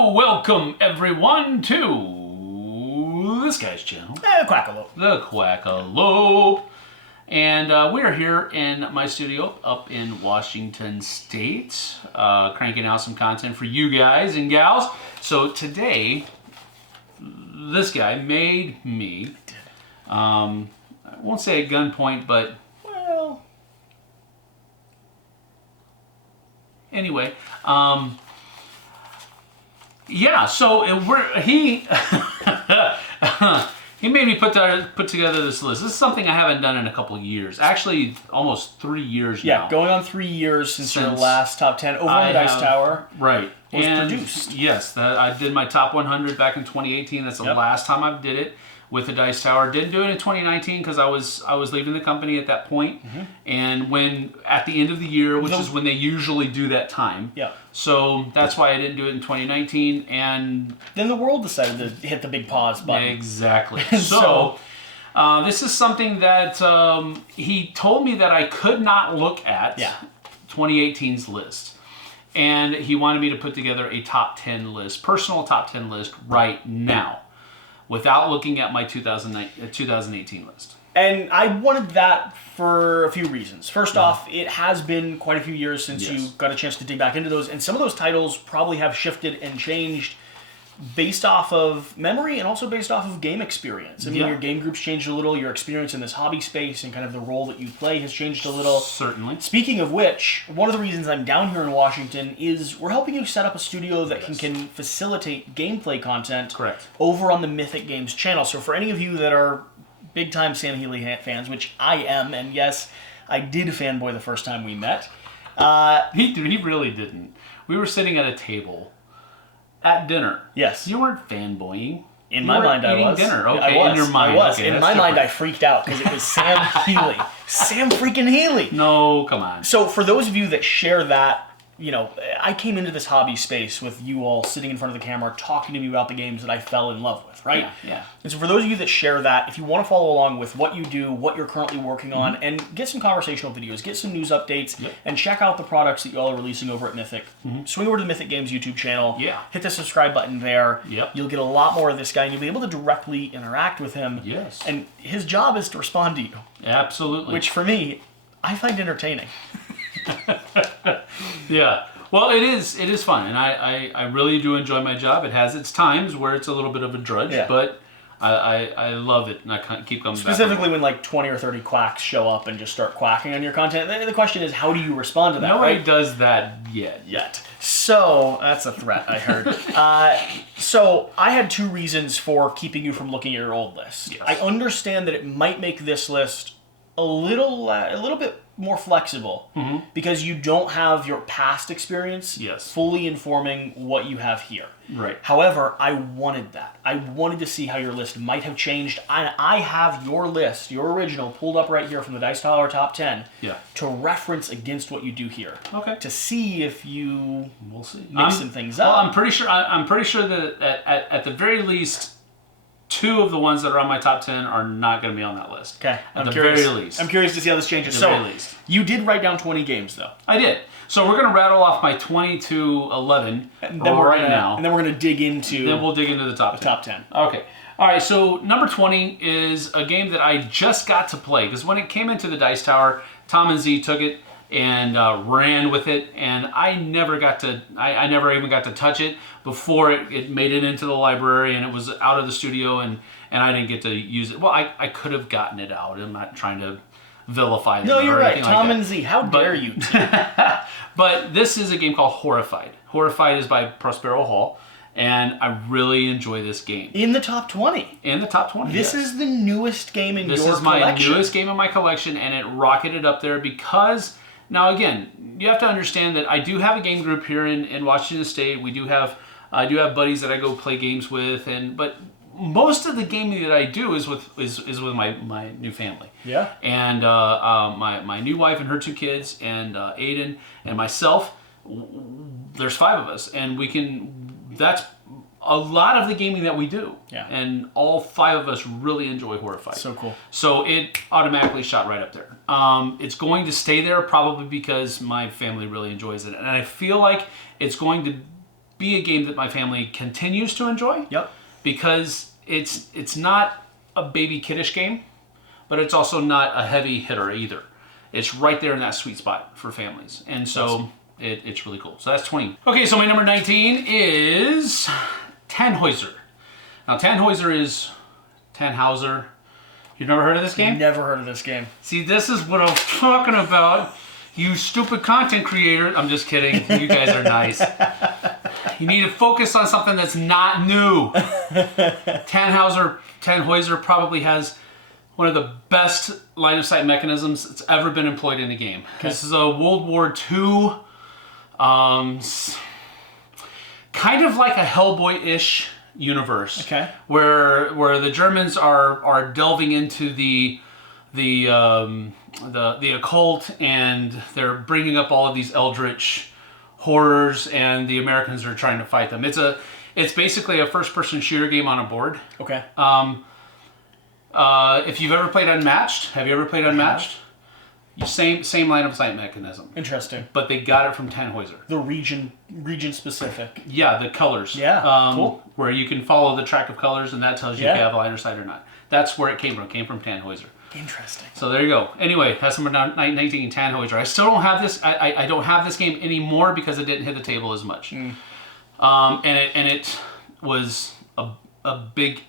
So, welcome everyone to this guy's channel. Quackalope. The Quackalope. And we're here in my studio up in Washington State, cranking out some content for you guys and gals. So today, this guy made me, I won't say at gunpoint, but... Well... Anyway, yeah, so he he made me put together this list. This is something I haven't done in a couple of years. Actually, almost 3 years now. Yeah, going on 3 years since your last top 10 over on the Dice Tower. Right. Was produced. Yes, I did my top 100 back in 2018. That's the last time I did it with the Dice Tower. Didn't do it in 2019 because I was leaving the company at that point. Mm-hmm. And when at the end of the year, which is when they usually do that time. Yeah. So that's why I didn't do it in 2019. And then the world decided to hit the big pause button. Exactly. So this is something that he told me that I could not look at 2018's list. And he wanted me to put together a top 10 list, personal top 10 list right now, without looking at my 2018 list. And I wanted that for a few reasons. First off, it has been quite a few years since you got a chance to dig back into those, and some of those titles probably have shifted and changed based off of memory and also based off of game experience. I mean, your game group's changed a little, your experience in this hobby space and kind of the role that you play has changed a little. Certainly. Speaking of which, one of the reasons I'm down here in Washington is we're helping you set up a studio that can facilitate gameplay content over on the Mythic Games channel. So for any of you that are big-time Sam Healey fans, which I am, and yes, I did fanboy the first time we met. He really didn't. We were sitting at a table at dinner. Yes. You weren't fanboying. In my mind, I was. Dinner. Okay, I was. In your mind. I was. Okay, in my mind, I freaked out because it was Sam Healey. Sam freaking Healey. No, come on. So for those of you that share that, you know, I came into this hobby space with you all sitting in front of the camera talking to me about the games that I fell in love with, right? Yeah. And so for those of you that share that, if you want to follow along with what you do, what you're currently working on, and get some conversational videos, get some news updates, and check out the products that you all are releasing over at Mythic, swing over to the Mythic Games YouTube channel, hit the subscribe button there. You'll get a lot more of this guy, and you'll be able to directly interact with him. Yes. And his job is to respond to you. Absolutely. Which, for me, I find entertaining. Yeah. Well, it is fun, and I really do enjoy my job. It has its times where it's a little bit of a drudge, but I love it, and I can't keep coming back. Specifically when like 20 or 30 quacks show up and just start quacking on your content. The question is, how do you respond to that? Nobody does that yet. So, that's a threat, I heard. So, I had two reasons for keeping you from looking at your old list. Yes. I understand that it might make this list a little bit more flexible because you don't have your past experience fully informing what you have here. Right. However, I wanted that. I wanted to see how your list might have changed. I have your list, your original, pulled up right here from the Dice Tower Top 10 to reference against what you do here. Okay. To see if you mix some things up. Well, I'm pretty sure that at the very least, 2 of the ones that are on my top 10 are not going to be on that list. Okay. At the very least. I'm curious to see how this changes. At the very least. You did write down 20 games, though. I did. So we're going to rattle off my 20 to 11 now. And then we're going to dig into... Then we'll dig into the top 10. Top 10. Okay. All right, so number 20 is a game that I just got to play. Because when it came into the Dice Tower, Tom and Z took it and ran with it, and I never even got to touch it before it made it into the library and it was out of the studio, and I didn't get to use it. Well, I could have gotten it out. I'm not trying to vilify them. No, you're or right. Tom like and Z, how dare you? But this is a game called Horrified. Horrified is by Prospero Hall, and I really enjoy this game. In the top 20. In the top 20, This is the newest game in your collection. This is my newest game in my collection, and it rocketed up there because... Now, again, you have to understand that I do have a game group here in Washington State. I do have buddies that I go play games with, but most of the gaming that I do is with my new family. Yeah. And my new wife and her 2 kids, and Aiden and myself. There's 5 of us, and that's a lot of the gaming that we do. Yeah. And all 5 of us really enjoy Horrified. So cool. So it automatically shot right up there. It's going to stay there probably because my family really enjoys it. And I feel like it's going to be a game that my family continues to enjoy. Yep. Because it's not a baby kiddish game, but it's also not a heavy hitter either. It's right there in that sweet spot for families. And so it's really cool. So that's 20. Okay, so my number 19 is Tannhauser. Now Tannhauser is Tannhauser. You've never heard of this game? Never heard of this game. See, this is what I'm talking about. You stupid content creator. I'm just kidding. You guys are nice. You need to focus on something that's not new. Tannhauser probably has one of the best line of sight mechanisms that's ever been employed in a game. Okay. This is a World War II, kind of like a Hellboy-ish universe. Okay. Where the Germans are delving into the occult, and they're bringing up all of these eldritch horrors, and the Americans are trying to fight them. It's basically a first-person shooter game on a board. Okay. If you've ever played Unmatched, have you ever played Unmatched? Same line of sight mechanism. Interesting. But they got it from Tannhauser. The region specific. Yeah, the colors. Yeah. Cool. Where you can follow the track of colors, and that tells you if you have a line of sight or not. That's where it came from. It came from Tannhauser. Interesting. So there you go. Anyway, that's number 19, Tannhauser. I still don't have this. I don't have this game anymore because it didn't hit the table as much. And it was a bigger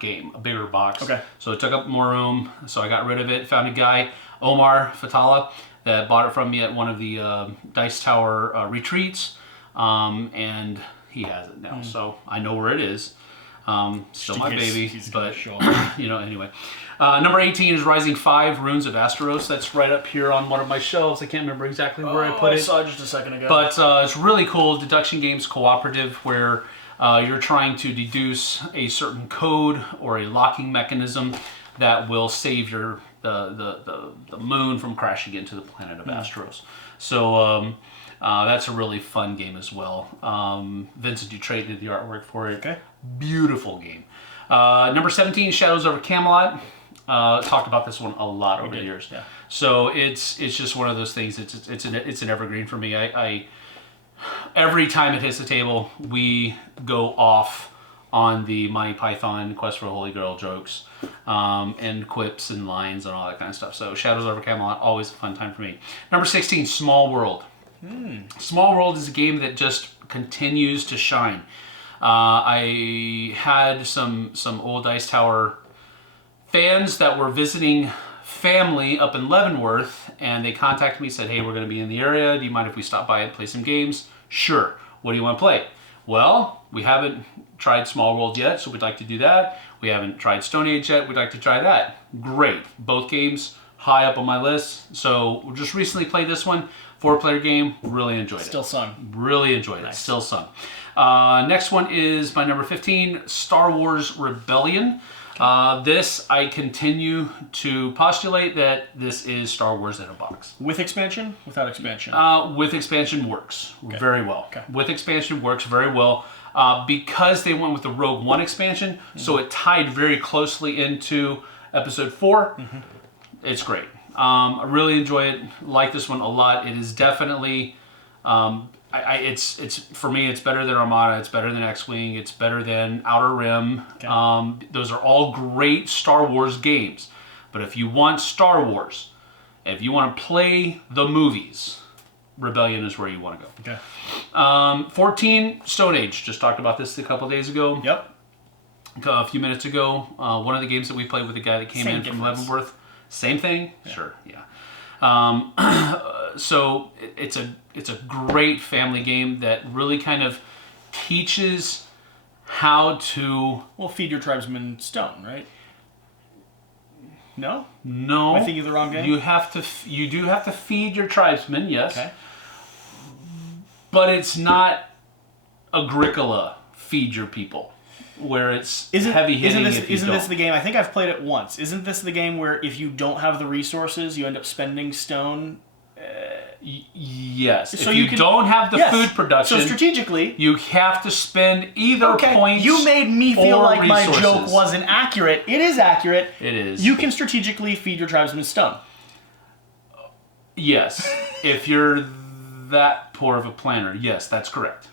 game, a bigger box. Okay. So it took up more room. So I got rid of it. Found a guy, Omar Fatala, that bought it from me at one of the Dice Tower retreats, and he has it now. So I know where it is. Still my baby, but anyway. Number 18 is Rising 5, Runes of Asteros. That's right up here on one of my shelves. I can't remember exactly where I put it. I saw it just a second ago. But it's really cool. Deduction games, cooperative, where you're trying to deduce a certain code or a locking mechanism that will save the moon from crashing into the planet of Asteros. So that's a really fun game as well. Vincent Dutrait did the artwork for it. Okay. Beautiful game. Number 17, Shadows over Camelot. Talked about this one a lot over the years. Yeah. So it's just one of those things. It's an evergreen for me. I every time it hits the table, we go off on the Monty Python Quest for a Holy Grail jokes, and quips and lines and all that kind of stuff. So Shadows over Camelot, always a fun time for me. Number 16, Small World. Small World is a game that just continues to shine. I had some old Dice Tower fans that were visiting family up in Leavenworth, and they contacted me, said, hey, we're going to be in the area. Do you mind if we stop by and play some games? Sure. What do you want to play? Well, we haven't tried Small World yet, so we'd like to do that. We haven't tried Stone Age yet. We'd like to try that. Great. Both games high up on my list. So we just recently played this one. 4-player game. Really enjoyed it. Still sung. Really enjoyed it. Still sung. Next one is my number 15, Star Wars Rebellion. This, I continue to postulate that this is Star Wars in a box. With expansion? Without expansion? With expansion works very well. Okay. With expansion works very well because they went with the Rogue One expansion, so it tied very closely into Episode 4. It's great. I really enjoy it. Like this one a lot. It is definitely... it's for me, it's better than Armada, it's better than X-Wing, it's better than Outer Rim. Okay. Those are all great Star Wars games. But if you want Star Wars, if you want to play the movies, Rebellion is where you want to go. Okay. 14, Stone Age. Just talked about this a couple days ago. Yep. A few minutes ago. One of the games that we played with a guy that came in from Leavenworth. Same thing? Yeah. Sure, yeah. So it's a great family game that really kind of teaches how to... Well, feed your tribesmen stone, right? No? No. Am I thinking of the wrong game? You do have to feed your tribesmen, yes. Okay. But it's not Agricola, feed your people, where it's heavy hitting. Isn't this the game? I think I've played it once. Isn't this the game where if you don't have the resources, you end up spending stone? Yes. So if you don't have the food production, so strategically, you have to spend either points. You made me feel like resources. My joke wasn't accurate. It is accurate. It is. You can strategically feed your tribesmen stone. Yes. If you're that poor of a planner, yes, that's correct.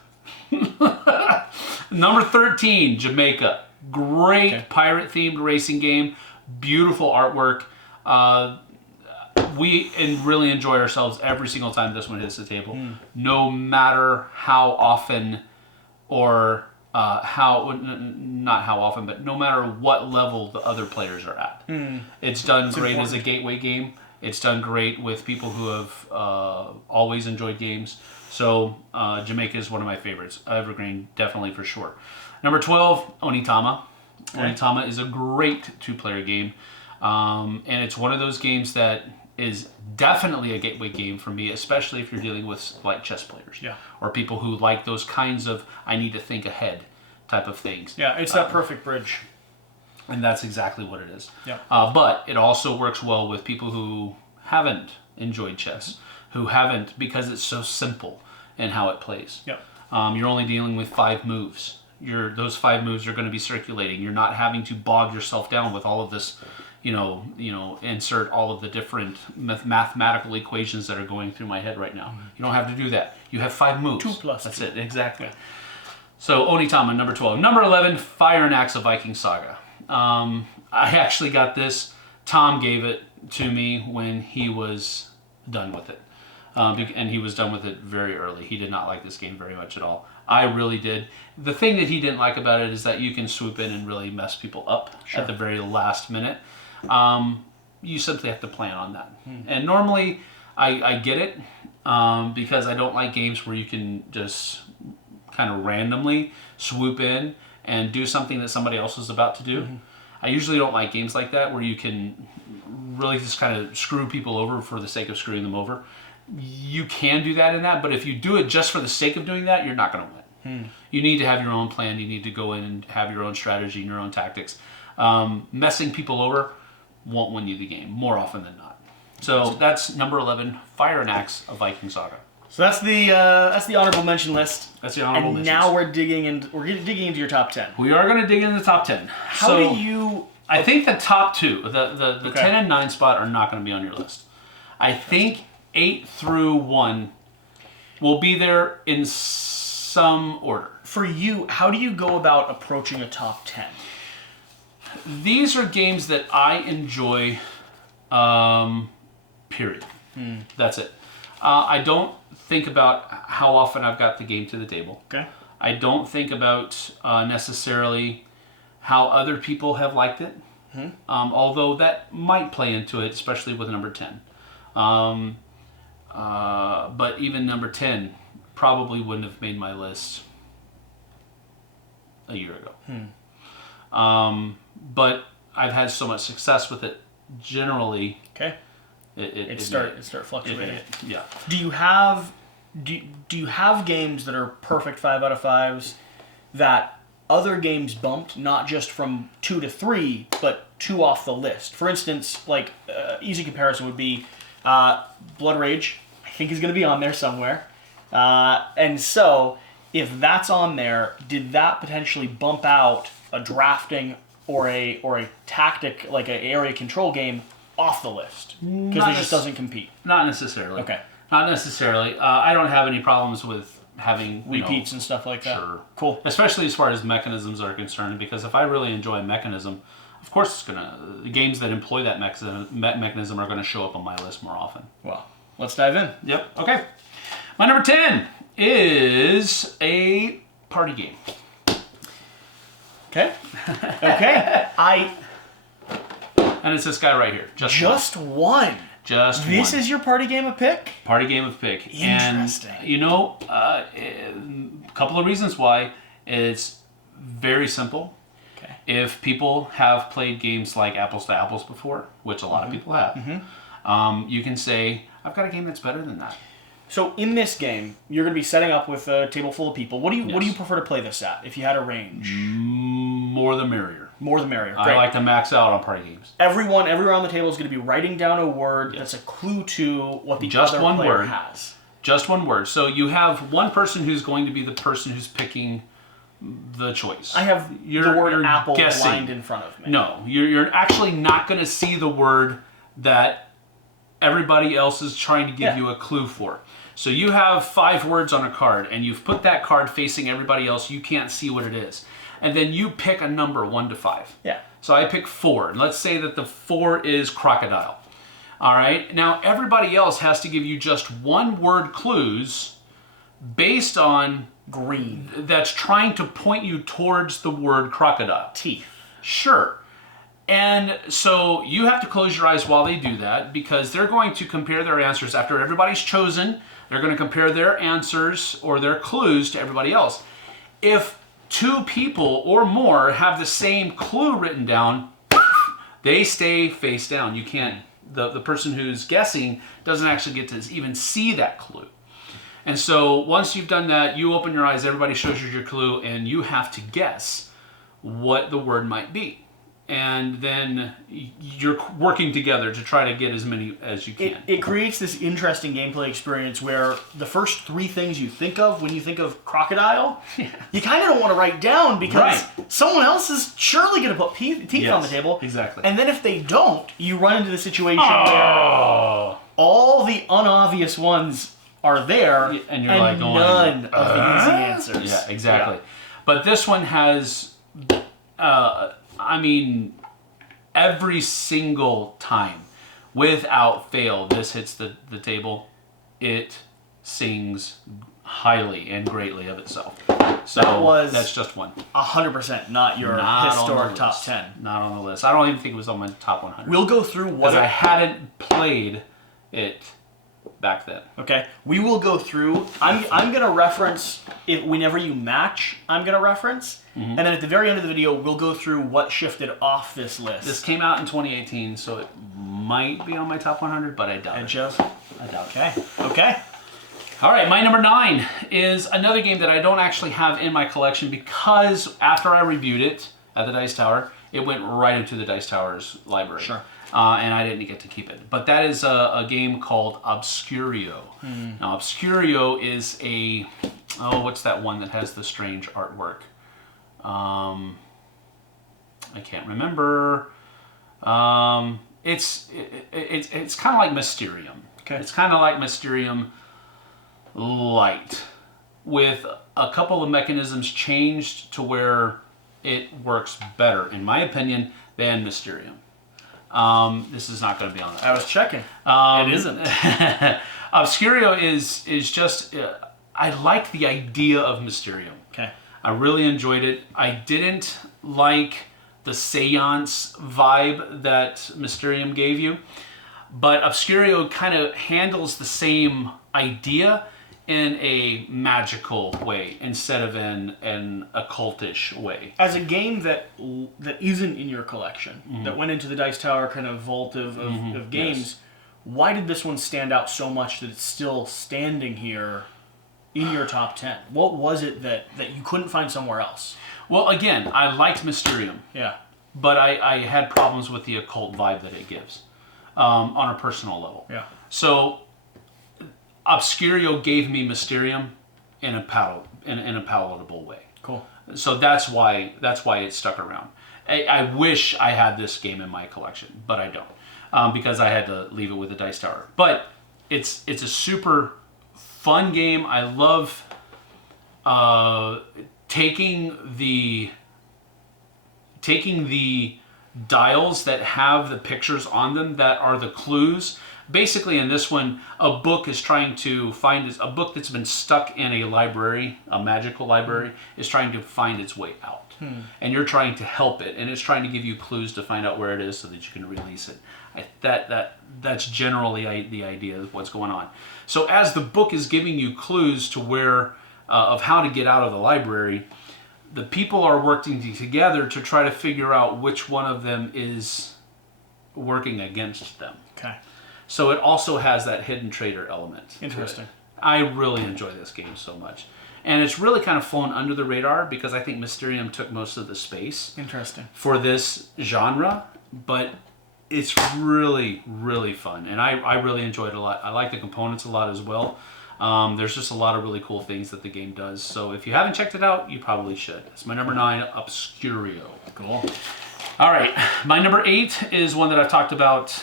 Number 13, Jamaica. Great pirate-themed racing game. Beautiful artwork. We really enjoy ourselves every single time this one hits the table. No matter how often or not how often, but no matter what level the other players are at. It's done great as a gateway game. It's done great with people who have always enjoyed games. So Jamaica is one of my favorites. Evergreen, definitely for sure. Number 12, Onitama. Onitama is a great two-player game. And it's one of those games that is definitely a gateway game for me, especially if you're dealing with like chess players. Or people who like those kinds of I need to think ahead type of things. Yeah, it's that perfect bridge. And that's exactly what it is. But it also works well with people who haven't enjoyed chess, who haven't, because it's so simple in how it plays. You're only dealing with 5 moves. Those 5 moves are going to be circulating. You're not having to bog yourself down with all of this, insert all of the different mathematical equations that are going through my head right now. You don't have to do that. You have 5 moves. 2 plus. That's it, exactly. So Onitama, number 12. Number 11, Fire and Axe, a Viking Saga. I actually got this. Tom gave it to me when he was done with it. And he was done with it very early. He did not like this game very much at all. I really did. The thing that he didn't like about it is that you can swoop in and really mess people up at the very last minute. You simply have to plan on that. And normally, I get it because I don't like games where you can just kind of randomly swoop in and do something that somebody else is about to do. I usually don't like games like that where you can really just kind of screw people over for the sake of screwing them over. You can do that in that, but if you do it just for the sake of doing that, you're not going to win. You need to have your own plan. You need to go in and have your own strategy and your own tactics. Messing people over won't win you the game more often than not. So that's number 11, Fire and Axe, a Viking Saga. So that's the honorable mention list. That's the honorable mention. And now we're digging into your top 10. We are going to dig into the top 10. How do you? I think the top 2, the 10 and 9 spot, are not going to be on your list. I think 8 through 1 will be there in some order. For you, how do you go about approaching a top 10? These are games that I enjoy, period. That's it. I don't think about how often I've got the game to the table. I don't think about necessarily how other people have liked it, although that might play into it, especially with number 10. But even number 10 probably wouldn't have made my list a year ago. But I've had so much success with it generally. It start fluctuating. Yeah. Do you have games that are perfect 5 out of 5s that other games bumped, not just from 2 to 3, but 2 off the list? For instance, like easy comparison would be BloodRage. I think is going to be on there somewhere. And so, if that's on there, did that potentially bump out a drafting or a tactic, like an area control game, off the list? Because it just doesn't compete. Not necessarily. Okay. Not necessarily. I don't have any problems with having repeats and stuff like that. Sure. Cool. Especially as far as mechanisms are concerned, because if I really enjoy a mechanism, of course the games that employ that mechanism are going to show up on my list more often. Well, let's dive in. Yep. Okay. My number 10 is a party game. Okay. And it's this guy right here. Just one. This is your party game of pick? Party game of pick. Interesting. And, a couple of reasons why. It's very simple. Okay. If people have played games like Apples to Apples before, which a lot of people have, you can say, I've got a game that's better than that. So in this game, you're going to be setting up with a table full of people. What do you prefer to play this at, if you had a range? More the merrier. More the merrier. Great. I like to max out on party games. Everyone on the table is going to be writing down a word that's a clue to what the other player has. Just one word. So you have one person who's going to be the person who's picking the choice. I have the word apple lined in front of me. No, you're actually not going to see the word that everybody else is trying to give you a clue for. So you have 5 words on a card, and you've put that card facing everybody else. You can't see what it is. And then you pick a number 1 to 5. Yeah. So I pick 4. And let's say that the 4 is crocodile. All right. Now everybody else has to give you just 1-word clues based on green that's trying to point you towards the word crocodile. teeth. Sure. And so you have to close your eyes while they do that, because they're going to compare their answers after everybody's chosen. They're going to compare their answers or their clues to everybody else. If 2 people or more have the same clue written down, they stay face down. You can't, the person who's guessing doesn't actually get to even see that clue. And so once you've done that, you open your eyes, everybody shows you your clue, and you have to guess what the word might be. And then you're working together to try to get as many as you can. It creates this interesting gameplay experience where the first 3 things you think of when you think of crocodile, you kind of don't want to write down because someone else is surely going to put teeth on the table. Exactly. And then if they don't, you run into the situation where all the unobvious ones are there, and you're like going, none of the easy answers. Yeah, exactly. Yeah. But this one has, every single time, without fail, this hits the table, it sings highly and greatly of itself. So that's just one. 100% not your historic top 10. Not on the list. I don't even think it was on my top 100. We'll go through what... Because I hadn't played it back then. Okay, we will go through. I'm gonna reference it whenever you match. I'm gonna reference, and then at the very end of the video, we'll go through what shifted off this list. This came out in 2018, so it might be on my top 100, but I doubt it. I doubt it. Okay. All right, my number 9 is another game that I don't actually have in my collection because after I reviewed it at the Dice Tower, it went right into the Dice Tower's library. Sure. And I didn't get to keep it. But that is a game called Obscurio. Now, Obscurio is what's that one that has the strange artwork? I can't remember. It's kind of like Mysterium. Okay. It's kind of like Mysterium light, with a couple of mechanisms changed to where it works better, in my opinion, than Mysterium. This is not going to be on that. I was checking. It isn't. Obscurio is just... I like the idea of Mysterium. Okay. I really enjoyed it. I didn't like the seance vibe that Mysterium gave you, but Obscurio kind of handles the same idea in a magical way instead of an occultish way. As a game that isn't in your collection, that went into the Dice Tower kind of vault of games, why did this one stand out so much that it's still standing here in your top 10? What was it that you couldn't find somewhere else? Well, again, I liked Mysterium. Yeah. But I had problems with the occult vibe that it gives on a personal level. Yeah. So Obscurio gave me Mysterium in a palatable way. Cool. So that's why it stuck around. I wish I had this game in my collection, but I don't, because I had to leave it with the Dice Tower. But it's a super fun game. I love taking the dials that have the pictures on them that are the clues. Basically, in this one, a book is trying to find a book that's been stuck in a library, a magical library, is trying to find its way out. And you're trying to help it, and it's trying to give you clues to find out where it is so that you can release it. That's generally the idea of what's going on. So as the book is giving you clues to where of how to get out of the library, the people are working together to try to figure out which one of them is working against them. Okay. So it also has that hidden traitor element. Interesting. I really enjoy this game so much. And it's really kind of flown under the radar because I think Mysterium took most of the space. Interesting. For this genre, but it's really, really fun. And I really enjoyed it a lot. I like the components a lot as well. There's just a lot of really cool things that the game does. So if you haven't checked it out, you probably should. It's my number 9, Obscurio. Cool. All right. My number 8 is one that I've talked about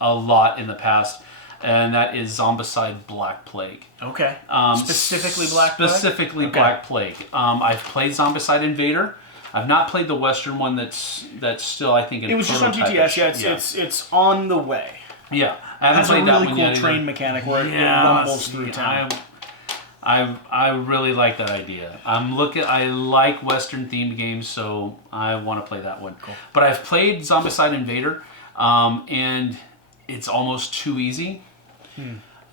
a lot in the past. and that is Zombicide Black Plague. Okay. Specifically Black Plague? Specifically Black Plague. I've played Zombicide Invader. I've not played the Western one that's still, I think, in It was just on TTS, yeah. It's on the way. Yeah. I haven't played that one yet. That's a really cool train mechanic where it rumbles through town. I really like that idea. I like Western themed games, so I want to play that one. Cool. But I've played Zombicide Invader, and it's almost too easy.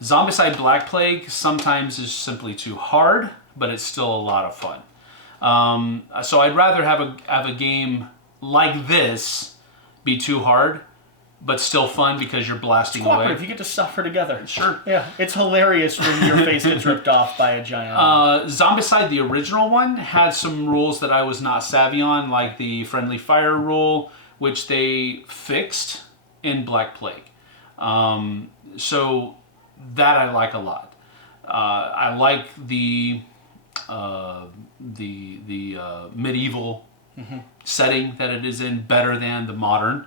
Zombicide Black Plague sometimes is simply too hard, but it's still a lot of fun. So I'd rather have a game like this be too hard, but still fun because you're blasting away. You get to suffer together. Sure. Yeah, it's hilarious when your face gets ripped off by a giant. Zombicide, the original one, had some rules that I was not savvy on, like the friendly fire rule, which they fixed in Black Plague. So that I like a lot. I like the medieval setting that it is in better than the modern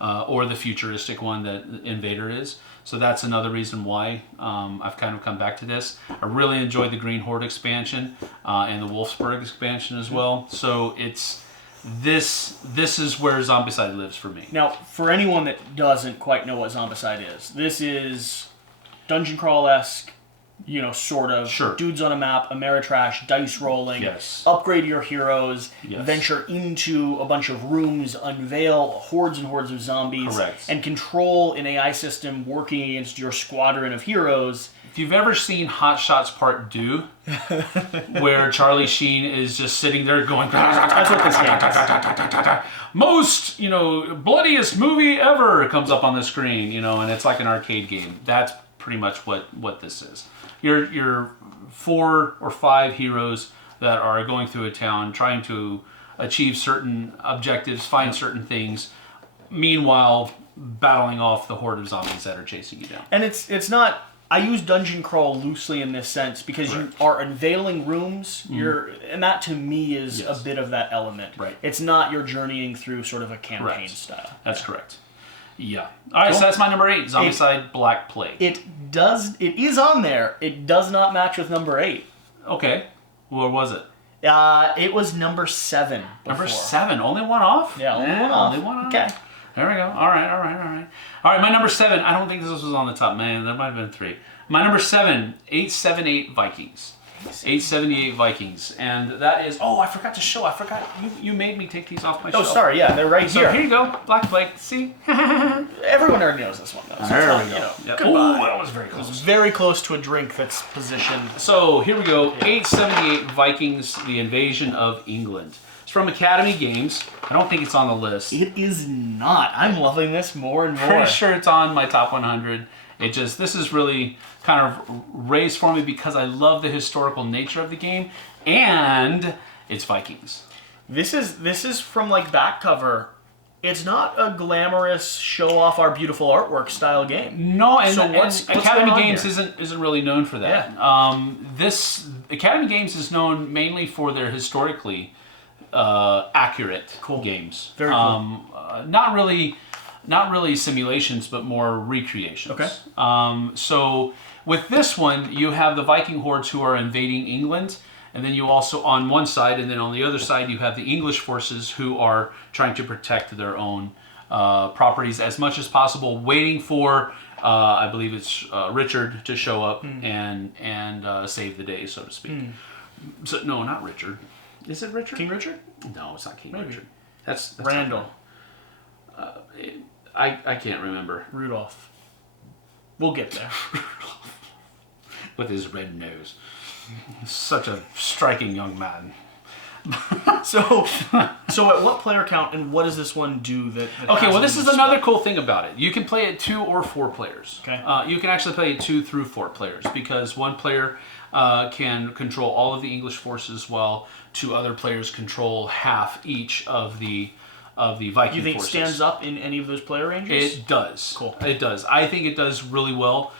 or the futuristic one that Invader is. So that's another reason why I've kind of come back to this. I really enjoyed the Green Horde expansion and the Wolfsburg expansion as well. So it's this is where Zombicide lives for me. Now, for anyone that doesn't quite know what Zombicide is, this is dungeon crawl-esque, sort of. Sure. Dudes on a map, Ameritrash, dice rolling. Yes. Upgrade your heroes. Yes. Venture into a bunch of rooms. Unveil hordes and hordes of zombies. Correct. And control an AI system working against your squadron of heroes. If you've ever seen Hot Shots Part 2, where Charlie Sheen is just sitting there going, That's what this game is. Most, bloodiest movie ever comes up on the screen, and it's like an arcade game. That's pretty much what this is. You're 4 or 5 heroes that are going through a town trying to achieve certain objectives, find certain things, meanwhile battling off the horde of zombies that are chasing you down. And it's not... I use dungeon crawl loosely in this sense because you are unveiling rooms. And that to me is a bit of that element. Right. It's not you're journeying through sort of a campaign style. That's correct. Yeah. All right, so that's my number 8, Zombicide Black Plague. It is on there. It does not match with number 8. Okay. Where was it? It was number 7 before. Number 7, only one off? Yeah, only one off. Only one off. Okay. There we go. All right. All right, my number 7, I don't think this was on the top. Man, there might have been 3. My number 7, 878 Vikings. 878 Vikings. And that is... Oh, I forgot to show. I forgot. You made me take these off my shelf. Oh, sorry. Yeah, they're right So here. here you go. Black Plague. See? Everyone already knows this one, though. So There we it's go. not, Yep. goodbye. Ooh, that was very close. Very close to a drink that's positioned. So here we go. 878 Vikings, the invasion of England. It's from Academy Games. I don't think it's on the list. It is not. I'm loving this more and more. Pretty sure it's on my top 100. This is really kind of raised for me because I love the historical nature of the game, and it's Vikings. This is from like back cover. It's not a glamorous show off our beautiful artwork style game. No, and, So what's Academy going on Games here? isn't really known for that. Yeah. This Academy Games is known mainly for their historically accurate games. Very cool. Not really simulations, but more recreations. Okay. So with this one, you have the Viking hordes who are invading England, and then you also, on one side, and then on the other side, you have the English forces who are trying to protect their own properties as much as possible, waiting for, I believe it's Richard to show up and save the day, so to speak. So, no, not Richard. Is it Richard? King Richard? No, it's not King Maybe. Richard. That's Randall. I can't remember. Rudolph. We'll get there. With his red nose. Such a striking young man. So at what player count and what does this one do that Okay, well, this is another cool thing about it. You can play it 2 or 4 players. Okay. You can actually play it 2 through 4 players because one player can control all of the English forces while 2 other players control half each of the Viking forces. You think it stands up in any of those player ranges? It does. Cool. It does. I think it does really well.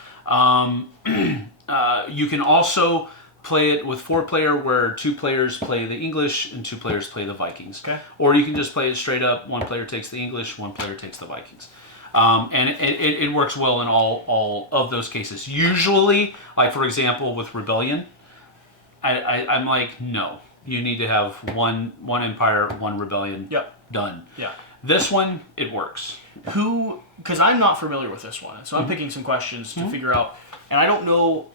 You can also play it with 4-player where 2 players play the English and 2 players play the Vikings. Okay. Or you can just play it straight up. 1 player takes the English, 1 player takes the Vikings. And it works well in all of those cases. Usually, like for example, with Rebellion, I'm like, no, you need to have one Empire, one Rebellion. Yep. Done. Yeah. This one, it works. Because I'm not familiar with this one, so I'm picking some questions to figure out, and I don't know.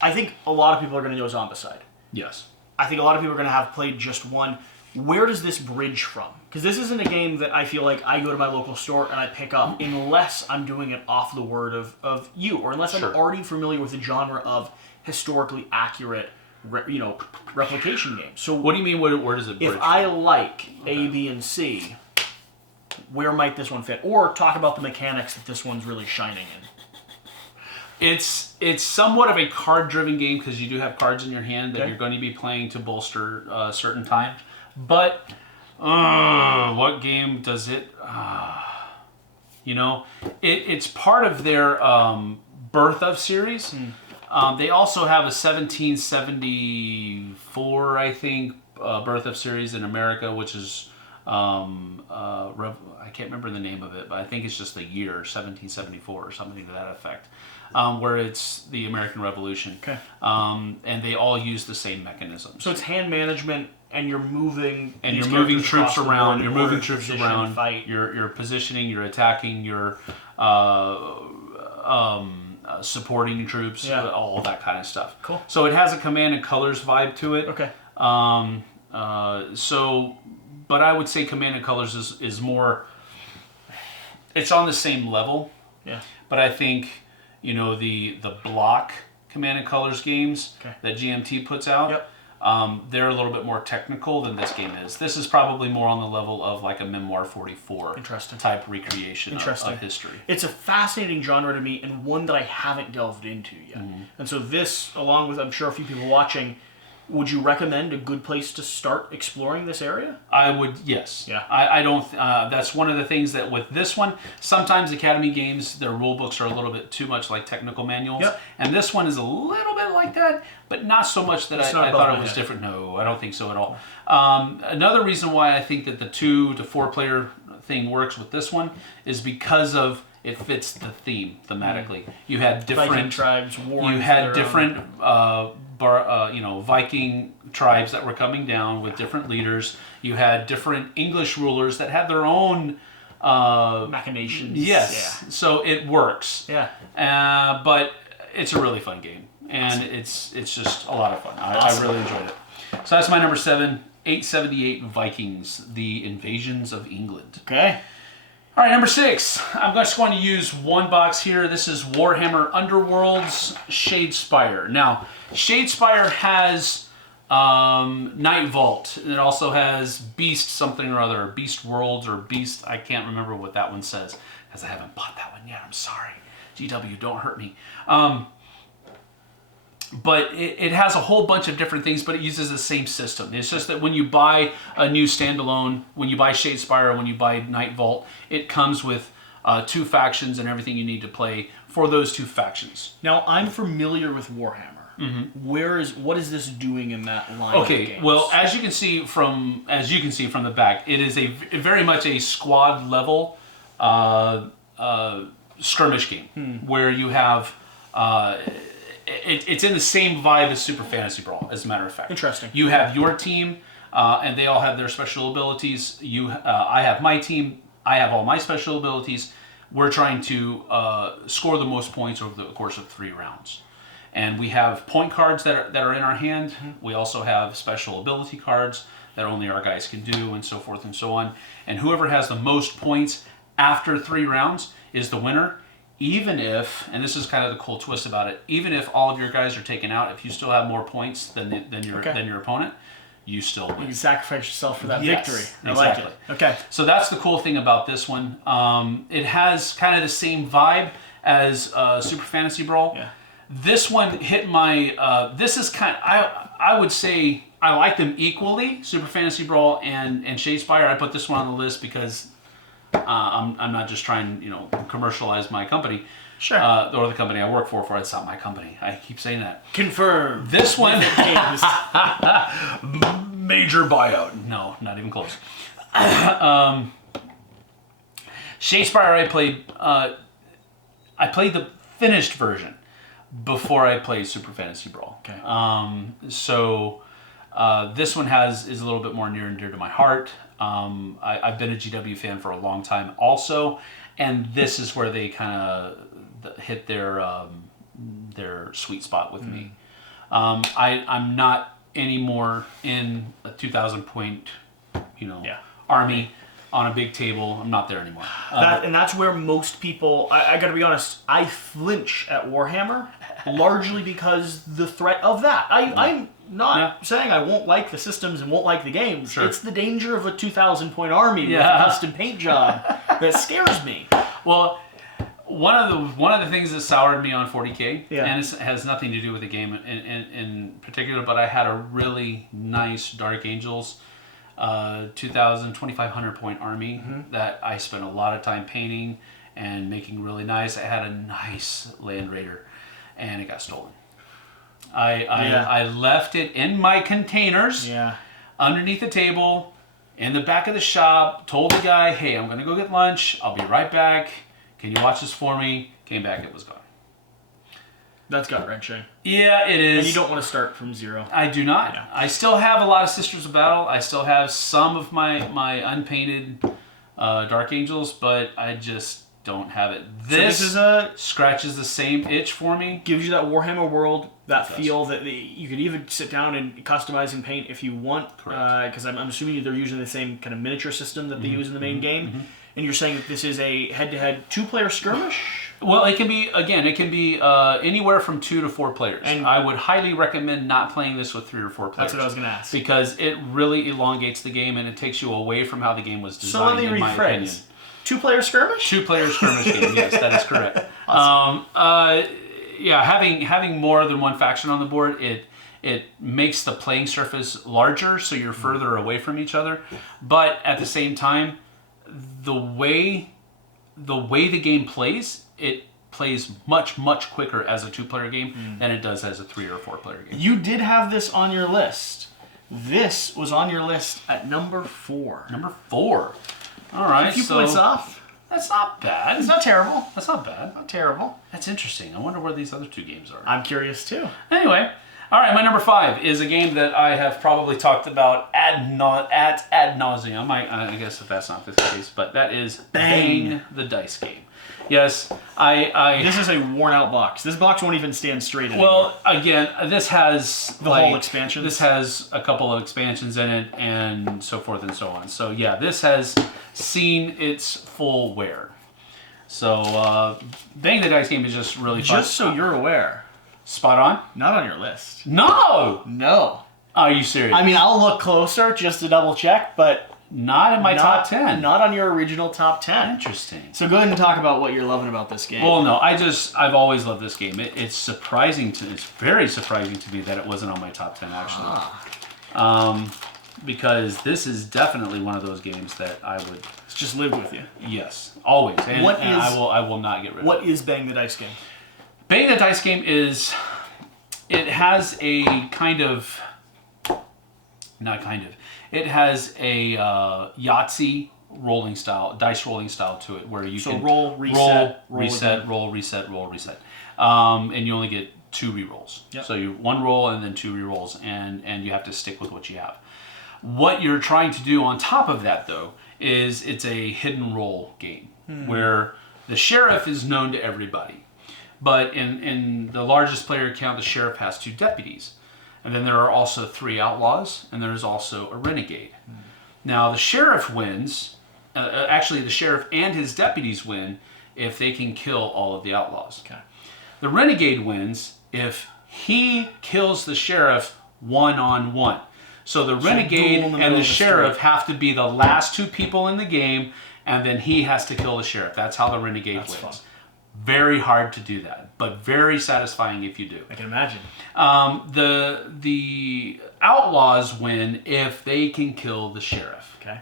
I think a lot of people are going to know Zombicide. Yes. I think a lot of people are going to have played just one. Where does this bridge from? Because this isn't a game that I feel like I go to my local store and I pick up unless I'm doing it off the word of you, or unless I'm already familiar with the genre of historically accurate, replication games. So what do you mean? Where does it bridge? If I like A, B, and C, where might this one fit? Or talk about the mechanics that this one's really shining in. It's somewhat of a card-driven game because you do have cards in your hand that you're going to be playing to bolster certain times. But what game does it? It's part of their Birth of series. They also have a 1774, I think, Birth of series in America, which is I can't remember the name of it, but I think it's just the year 1774 or something to that effect. Where it's the American Revolution. Okay. And they all use the same mechanisms. So it's hand management, and you're moving. And you're moving troops around. You're moving troops around. Fight. You're positioning. You're attacking. You're supporting troops. Yeah. All that kind of stuff. Cool. So it has a Command and Colors vibe to it. Okay. But I would say Command and Colors is more. It's on the same level. Yeah. But I think. The block Command and Colors games that GMT puts out, they're a little bit more technical than this game is. This is probably more on the level of like a Memoir 44 type recreation of history. It's a fascinating genre to me and one that I haven't delved into yet. And so this, along with I'm sure a few people watching, would you recommend a good place to start exploring this area? I would, yes. Yeah. I don't. That's one of the things that with this one, sometimes Academy games, their rule books are a little bit too much like technical manuals. Yep. And this one is a little bit like that, but not so much that I thought it was different. No, I don't think so at all. Another reason why I think that the 2 to 4 player thing works with this one is because of it fits the theme thematically. You had different Viking tribes. You had different. Viking tribes that were coming down with different leaders. You had different English rulers that had their own machinations. Yes, so it works. Yeah, but it's a really fun game, and it's just a lot of fun. I really enjoyed it. So that's my number 7, 878 Vikings: The Invasions of England. Okay. All right, number 6. I'm just going to use one box here. This is Warhammer Underworlds Shadespire. Now, Shadespire has Night Vault. And it also has Beast something or other. Beast Worlds or Beast. I can't remember what that one says because I haven't bought that one yet. I'm sorry. GW, don't hurt me. But it has a whole bunch of different things, but it uses the same system. It's just that when you buy a new standalone, when you buy Shadespire, when you buy Night Vault, it comes with 2 factions and everything you need to play for those 2 factions. Now, I'm familiar with Warhammer. What is this doing in that line of games? Okay, well, as you can see from the back, it is very much a squad level skirmish game where you have. It's in the same vibe as Super Fantasy Brawl, as a matter of fact. Interesting. You have your team, and they all have their special abilities. I have my team. I have all my special abilities. We're trying to score the most points over the course of 3 rounds. And we have point cards that are in our hand. We also have special ability cards that only our guys can do, and so forth and so on. And whoever has the most points after 3 rounds is the winner. Even if, and this is kind of the cool twist about it, even if all of your guys are taken out, if you still have more points than your opponent, you still win. You can sacrifice yourself for that victory. I exactly. like it. Okay. So that's the cool thing about this one. It has kind of the same vibe as Super Fantasy Brawl. Yeah. This one hit my. This is kind of, I would say I like them equally, Super Fantasy Brawl and Shadespire. I put this one on the list because. I'm not just trying, commercialize my company, sure, or the company I work for. It's not my company. I keep saying that. Confirmed. This one, major buyout. No, not even close. Shadespire, I played the finished version before I played Super Fantasy Brawl. Okay. So this one is a little bit more near and dear to my heart. I've been a GW fan for a long time also, and this is where they kind of hit their sweet spot with me. I'm not anymore in a 2,000 point, army on a big table. I'm not there anymore. And that's where most people, I gotta be honest, I flinch at Warhammer largely because the threat of that. I'm not saying I won't like the systems and won't like the games. Sure. It's the danger of a 2,000 point army with a custom paint job that scares me. Well, one of the things that soured me on 40K, and it has nothing to do with the game in particular, but I had a really nice Dark Angels 2,500 point army that I spent a lot of time painting and making really nice. I had a nice Land Raider, and it got stolen. I left it in my containers underneath the table in the back of the shop, told the guy, hey, I'm going to go get lunch. I'll be right back. Can you watch this for me? Came back, it was gone. That's gut-wrenching. Yeah, it is. And you don't want to start from zero. I do not. Yeah. I still have a lot of Sisters of Battle. I still have some of my unpainted Dark Angels, but I just don't have it. This scratches the same itch for me. Gives you that Warhammer world, that feel that you could even sit down and customize and paint if you want. Because I'm assuming they're using the same kind of miniature system that they use in the main game. And you're saying that this is a head-to-head 2-player skirmish? Well, it can be anywhere from 2 to 4 players. And I would highly recommend not playing this with 3 or 4 players. That's what I was going to ask. Because it really elongates the game and it takes you away from how the game was designed, so let me rephrase. 2-player skirmish? 2-player skirmish game, yes, that is correct. Awesome. Having more than one faction on the board, it makes the playing surface larger, so you're further away from each other. But at the same time, the way the game plays, it plays much, much quicker as a 2-player game than it does as a 3 or 4-player game. You did have this on your list. This was on your list at number 4. Number 4. All right. A few points off. That's not bad. It's not terrible. That's not bad. Not terrible. That's interesting. I wonder where these other 2 games are. I'm curious too. Anyway. All right, my number 5 is a game that I have probably talked about ad nauseum. I guess if that's not the case, but that is Bang the Dice Game. Yes, This is a worn-out box. This box won't even stand straight anymore. Well, again, this has the whole expansion. This has a couple of expansions in it, and so forth and so on. So yeah, this has seen its full wear. So Bang the Dice Game is just really fun. Just so you're aware. Spot on? Not on your list. No! No. Are you serious? I mean, I'll look closer just to double check, but... Not in my top 10. Not on your original top 10. Interesting. So go ahead and talk about what you're loving about this game. Well, no, I've always loved this game. It's very surprising to me that it wasn't on my top 10, actually. Because this is definitely one of those games that I would... It's just lived with you. Yes, always. And I will not get rid of it. What is Bang the Dice Game? Bang the Dice Game it has a it has a Yahtzee dice rolling style to it, where you can roll, reset, roll, reset. And you only get 2 rerolls. Yep. So you 1 roll and then 2 rerolls, and you have to stick with what you have. What you're trying to do on top of that, though, is it's a hidden roll game, where the sheriff is known to everybody. But in the largest player count, the sheriff has 2 deputies. And then there are also 3 outlaws, and there's also a renegade. Now, the sheriff wins. Actually, the sheriff and his deputies win if they can kill all of the outlaws. Okay. The renegade wins if he kills the sheriff one-on-one. So the renegade and the sheriff have to be the last 2 people in the game, and then he has to kill the sheriff. That's how the renegade wins. Fun. Very hard to do that, but very satisfying if you do. I can imagine. The outlaws win if they can kill the sheriff. Okay.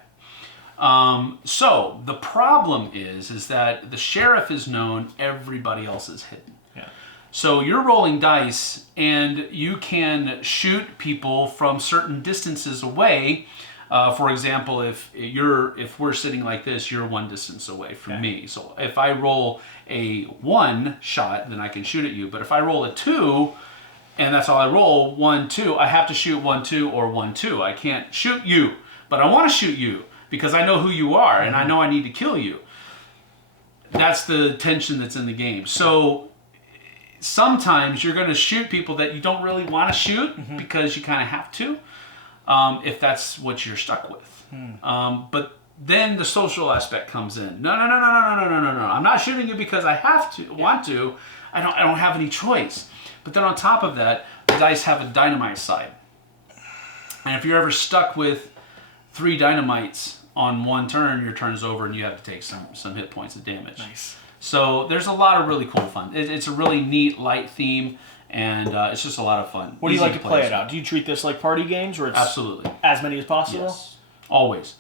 So the problem is that the sheriff is known, everybody else is hidden. Yeah. So you're rolling dice, and you can shoot people from certain distances away For example, if we're sitting like this, you're one distance away from me. So if I roll a 1 shot, then I can shoot at you. But if I roll a 2, and that's all I roll, 1, 2, I have to shoot 1, 2, or 1, 2. I can't shoot you, but I want to shoot you because I know who you are and I know I need to kill you. That's the tension that's in the game. So sometimes you're going to shoot people that you don't really want to shoot because you kind of have to, if that's what you're stuck with. But then the social aspect comes in. No. I'm not shooting you because I have to, want to. I don't have any choice. But then on top of that, the dice have a dynamite side. And if you're ever stuck with 3 dynamites on one turn, your turn is over and you have to take some hit points of damage. Nice. So there's a lot of really cool fun. It's a really neat, light theme, and it's just a lot of fun. What do you like to play it out? Do you treat this like party games, or it's absolutely as many as possible? Yes. Always.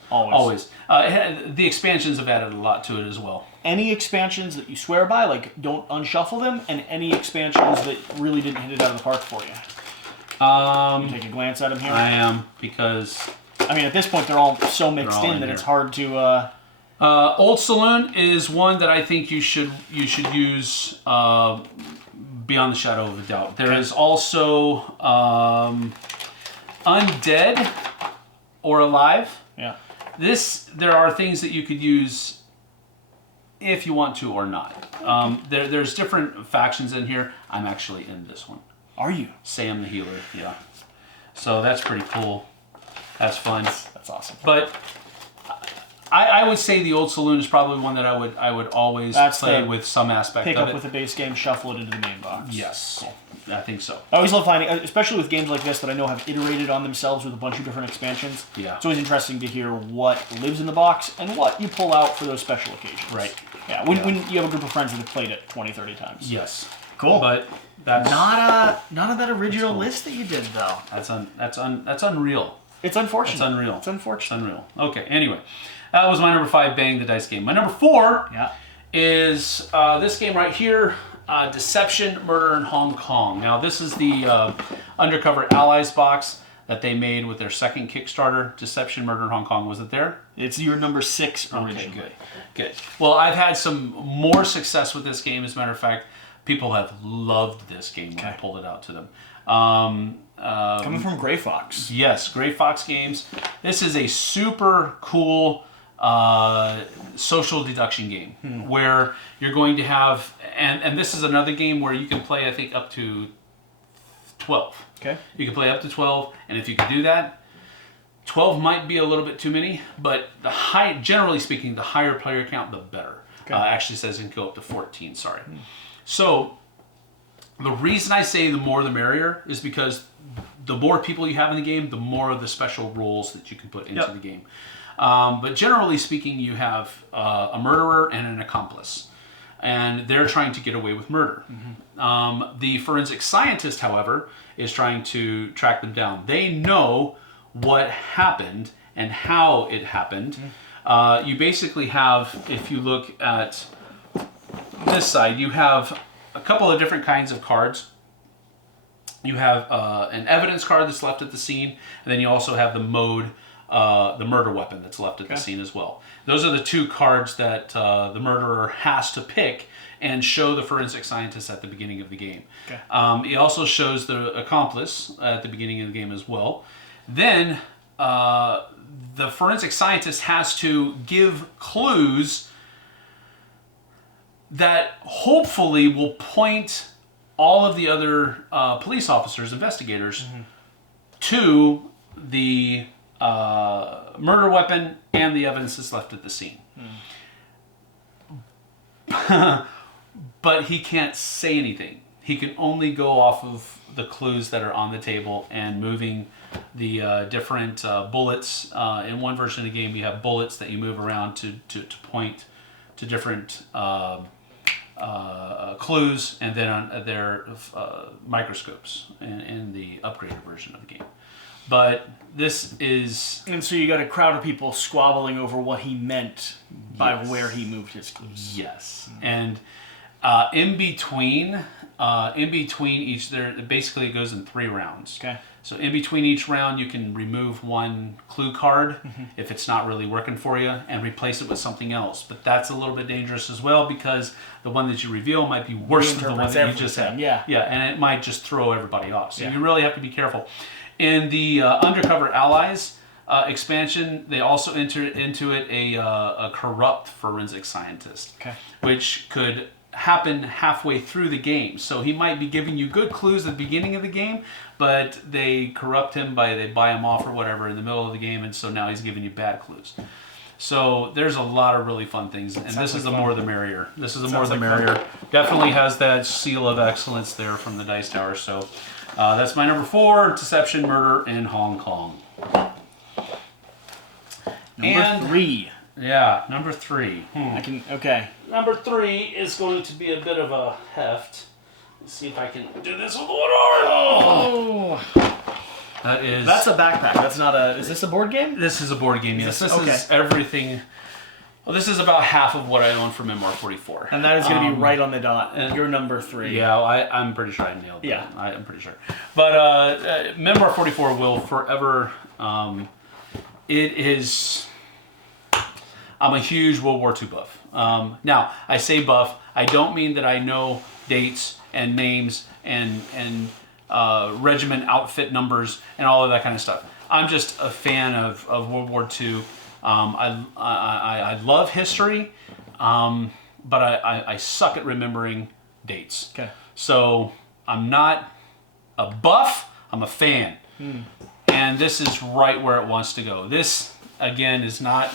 The expansions have added a lot to it as well. Any expansions that you swear by, like don't unshuffle them, and any expansions that really didn't hit it out of the park for you? You take a glance at them here? I am, because... I mean, at this point, they're all so mixed in that it's hard to... Old Saloon is one that I think you should use beyond the shadow of a doubt. There is also Undead or Alive. Yeah. There are things that you could use if you want to or not. There's different factions in here. I'm actually in this one. Are you? Sam the Healer, yeah. So that's pretty cool. That's fun. That's awesome. But I would say the Old Saloon is probably one that I would always play with some aspect of it. Pick up with the base game, shuffle it into the main box. Yes. Cool. I think so. I always love finding, especially with games like this that I know have iterated on themselves with a bunch of different expansions. Yeah. It's always interesting to hear what lives in the box and what you pull out for those special occasions. Right. Yeah, when you have a group of friends that have played it 20, 30 times. Yes. Cool. But that's not of that original list that you did though. That's unreal. It's unfortunate. It's unreal. It's unfortunate. It's unreal. Okay, anyway. That was my number 5, Bang the Dice game. My number 4 is this game right here, Deception, Murder in Hong Kong. Now, this is the Undercover Allies box that they made with their second Kickstarter, Deception, Murder in Hong Kong. Was it there? It's your number 6 originally. Okay, good. Well, I've had some more success with this game. As a matter of fact, people have loved this game when I pulled it out to them. Coming from Grey Fox. Yes, Grey Fox Games. This is a super cool social deduction game where you're going to have, and this is another game where you can play, I think, up to 12. Okay. You can play up to 12, and if you can do that, 12 might be a little bit too many, but generally speaking, the higher player count, the better. Okay. Actually says it can go up to 14, sorry. So, the reason I say the more the merrier is because the more people you have in the game, the more of the special rules that you can put into the game. But generally speaking, you have a murderer and an accomplice, and they're trying to get away with murder. The forensic scientist, however, is trying to track them down. They know what happened and how it happened. You basically have, if you look at this side, you have a couple of different kinds of cards. You have an evidence card that's left at the scene, and then you also have the murder weapon that's left at the scene as well. Those are the 2 cards that the murderer has to pick and show the forensic scientist at the beginning of the game. Okay. He also shows the accomplice at the beginning of the game as well. Then the forensic scientist has to give clues that hopefully will point all of the other police officers, investigators, to the murder weapon and the evidence that's left at the scene. But he can't say anything. He can only go off of the clues that are on the table and moving the different bullets. In one version of the game, you have bullets that you move around to point to different clues, and then on their microscopes in the upgraded version of the game. But this is... And so you got a crowd of people squabbling over what he meant by where he moved his clues. Yes. And in between each, there basically it goes in 3 rounds. Okay. So in between each round, you can remove one clue card if it's not really working for you and replace it with something else. But that's a little bit dangerous as well because the one that you reveal might be worse than the one that you just had. Yeah, and it might just throw everybody off. So you really have to be careful. In the Undercover Allies expansion, they also entered into it a corrupt forensic scientist, which could happen halfway through the game. So he might be giving you good clues at the beginning of the game, but they corrupt him they buy him off or whatever in the middle of the game, and so now he's giving you bad clues. So there's a lot of really fun things, and this is the more the merrier. This is the more the merrier. Definitely has that seal of excellence there from the Dice Tower. So that's my number 4, Deception, Murder in Hong Kong. Number 3. Yeah, number 3. Okay. Number 3 is going to be a bit of a heft. Let's see if I can do this with one arm. Oh. That's a backpack. That's not a. Is this a board game? This is a board game. Yes. This is everything. Well, this is about half of what I own for Memoir 44. And that is going to be right on the dot. You're number 3. Yeah, I'm pretty sure I nailed it. Yeah, I'm pretty sure. But Memoir 44 will forever. It is. I'm a huge World War II buff. Now, I say buff. I don't mean that I know dates and names and regiment outfit numbers and all of that kind of stuff. I'm just a fan of World War II. I love history, but I suck at remembering dates. Okay. So I'm not a buff. I'm a fan. And this is right where it wants to go. This, again, is not...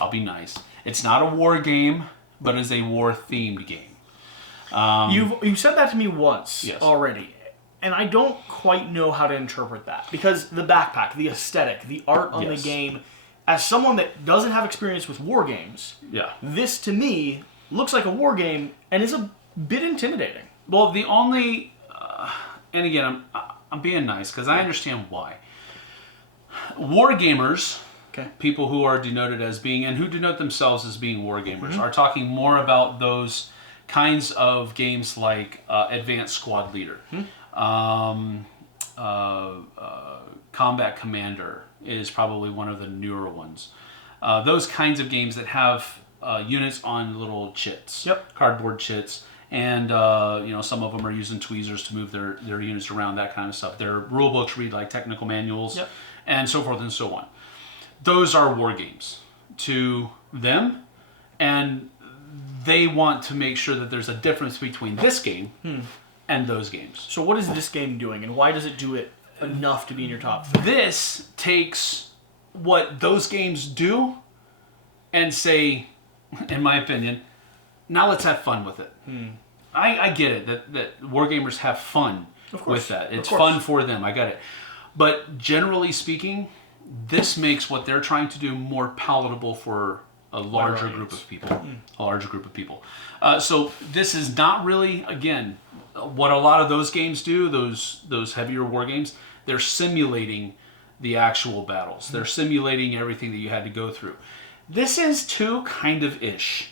I'll be nice. It's not a war game, but it's a war-themed game. You've said that to me once already, and I don't quite know how to interpret that. Because the backpack, the aesthetic, the art on the game, as someone that doesn't have experience with war games, this to me looks like a war game and is a bit intimidating. Well, the only... and again, I'm being nice because I understand why. War gamers... People who are denoted as being, and who denote themselves as being wargamers, are talking more about those kinds of games like Advanced Squad Leader. Combat Commander is probably one of the newer ones. Those kinds of games that have units on little chits, cardboard chits, and some of them are using tweezers to move their units around, that kind of stuff. Their rule books read like technical manuals, and so forth and so on. Those are war games to them, and they want to make sure that there's a difference between this game and those games. So what is this game doing, and why does it do it enough to be in your top 3? This takes what those games do and say, in my opinion, now let's have fun with it. I get it that wargamers have fun with that. It's fun for them. I get it. But generally speaking, this makes what they're trying to do more palatable for a larger group of people. So this is not really, again, what a lot of those games do, those heavier war games. They're simulating the actual battles. They're simulating everything that you had to go through. This is too kind of ish,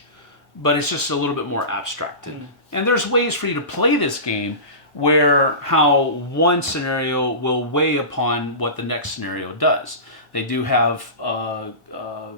but it's just a little bit more abstracted. And there's ways for you to play this game where how one scenario will weigh upon what the next scenario does. They do have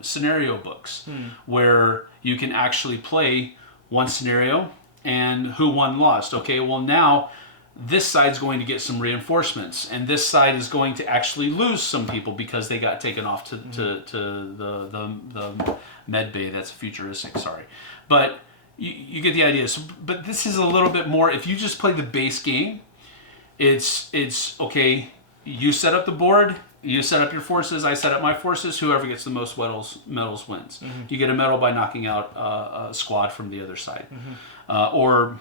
scenario books where you can actually play one scenario and who won lost. Okay, well now this side's going to get some reinforcements, and this side is going to actually lose some people because they got taken off to the med bay. That's futuristic, sorry. But you get the idea. So, but this is a little bit more, if you just play the base game, it's okay, you set up the board, you set up your forces, I set up my forces, whoever gets the most medals wins. You get a medal by knocking out a squad from the other side. Or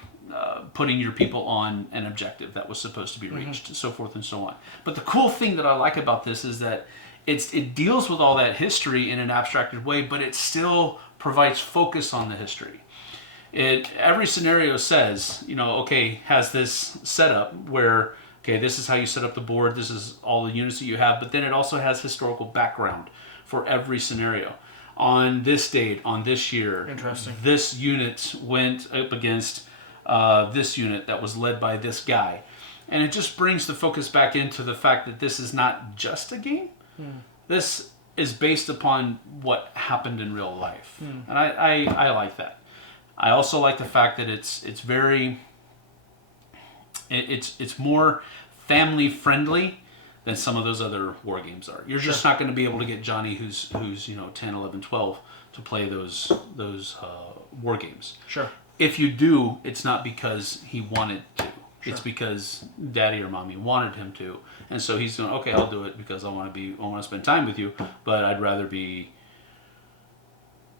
putting your people on an objective that was supposed to be reached, so forth and so on. But the cool thing that I like about this is that it deals with all that history in an abstracted way, but it still provides focus on the history. Every scenario says, okay, has this setup where, okay, this is how you set up the board, this is all the units that you have, but then it also has historical background for every scenario. On this date, on this year, this unit went up against this unit that was led by this guy. And it just brings the focus back into the fact that this is not just a game. This is based upon what happened in real life. And I like that. I also like the fact that it's more family friendly than some of those other war games are. You're just not going to be able to get Johnny who's 10, 11, 12 to play those war games. Sure. If you do, it's not because he wanted to. Sure. It's because daddy or mommy wanted him to. And so he's going, okay, I'll do it because I want to spend time with you, but I'd rather be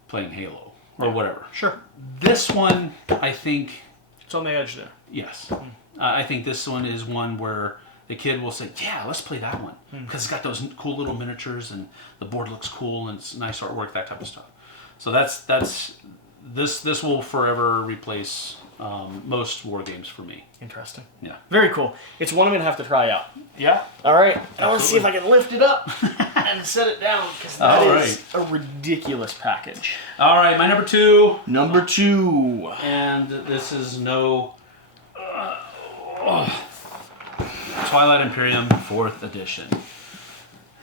playing Halo or whatever. Sure. This one, I think... It's on the edge there. Yes. I think this one is one where the kid will say, yeah, let's play that one. Because it's got those cool little miniatures and the board looks cool and it's nice artwork, that type of stuff. So this will forever replace most war games for me. Interesting. Yeah. Very cool. It's one I'm going to have to try out. Yeah. All right. I want to see if I can lift it up and set it down because that is a ridiculous package. All right. My number 2. Number 2. And this is Twilight Imperium 4th edition.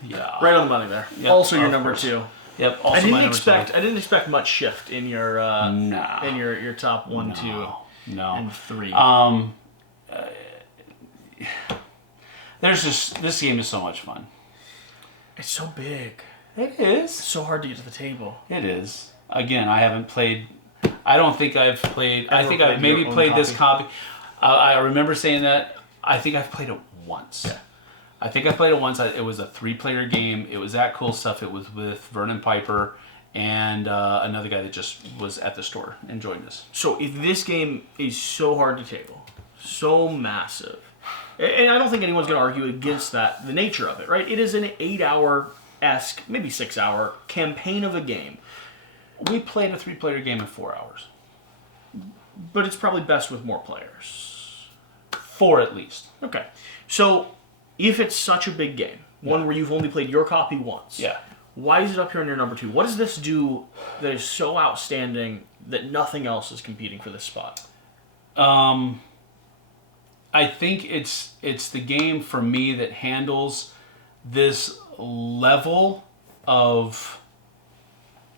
Yeah. Right on the money there. Yep, also your number 2. Yep. Also I didn't expect much shift in your in your top 1, 2, and 3. This game is so much fun. It's so big. It is. It's so hard to get to the table. It is. Again, I haven't played. I don't think I've played. I think I've maybe played copy. this copy. I remember saying that. I think I've played it once. Yeah. I think I played it once. It was a 3-player game. It was at Cool Stuff. It was with Vernon Piper and another guy that just was at the store enjoying this. So if this game is so hard to table, so massive, and I don't think anyone's going to argue against that, the nature of it, right? It is an 8-hour-esque, maybe 6-hour campaign of a game. We played a 3-player game in 4 hours. But it's probably best with more players. 4 at least. Okay. So if it's such a big game, one where you've only played your copy once, why is it up here in your number 2? What does this do that is so outstanding that nothing else is competing for this spot? I think it's the game for me that handles this level of